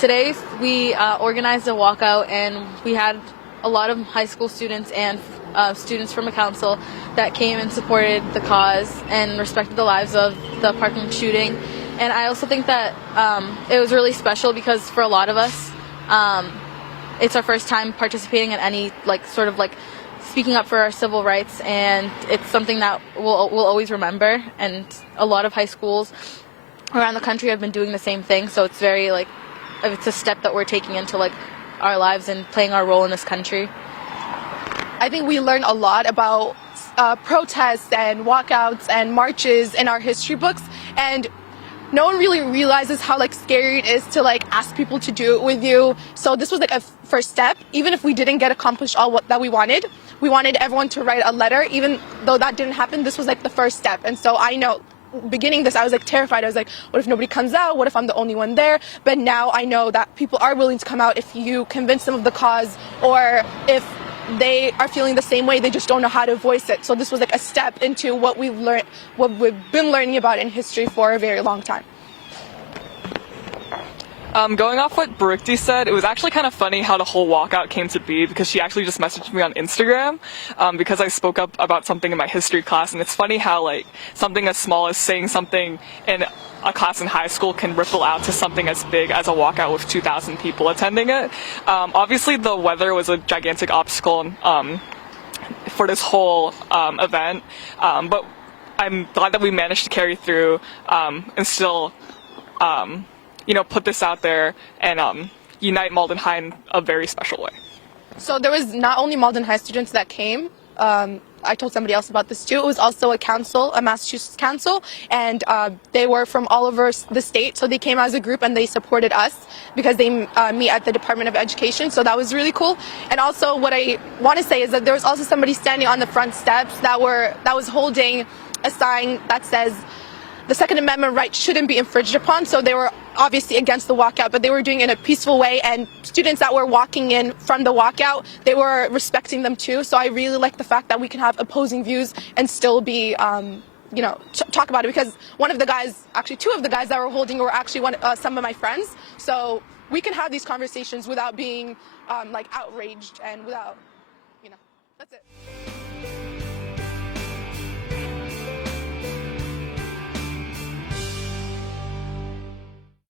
Today we organized a walkout, and we had a lot of high school students and students from a council that came and supported the cause and respected the lives of the Parkland shooting. And I also think that it was really special because for a lot of us, it's our first time participating in any sort of speaking up for our civil rights, and it's something that we'll always remember. And a lot of high schools around the country have been doing the same thing, so it's very it's a step that we're taking into our lives and playing our role in this country. I think we learn a lot about protests and walkouts and marches in our history books, and no one really realizes how scary it is to ask people to do it with you. So this was a first step. Even if we didn't get accomplished all that we wanted everyone to write a letter. Even though that didn't happen, this was the first step. And so I know, beginning this, I was terrified. I was what if nobody comes out? What if I'm the only one there? But now I know that people are willing to come out if you convince them of the cause, or if they are feeling the same way, they just don't know how to voice it. So this was a step into what we've been learning about in history for a very long time. Going off what Barukti said, it was actually kind of funny how the whole walkout came to be, because she actually just messaged me on Instagram because I spoke up about something in my history class. And it's funny how something as small as saying something in a class in high school can ripple out to something as big as a walkout with 2,000 people attending it. Obviously the weather was a gigantic obstacle for this whole event, but I'm glad that we managed to carry through and still put this out there and unite Malden High in a very special way. So there was not only Malden High students that came. I told somebody else about this too. It was also a Massachusetts council, and they were from all over the state. So they came as a group and they supported us because they meet at the Department of Education. So that was really cool. And also what I want to say is that there was also somebody standing on the front steps that was holding a sign that says the Second Amendment right shouldn't be infringed upon. So they were obviously against the walkout, but they were doing it in a peaceful way, and students that were walking in from the walkout, they were respecting them too. So I really like the fact that we can have opposing views and still be talk about it, because one of the guys, actually two of the guys that were holding were actually some of my friends. So we can have these conversations without being outraged and without, that's it.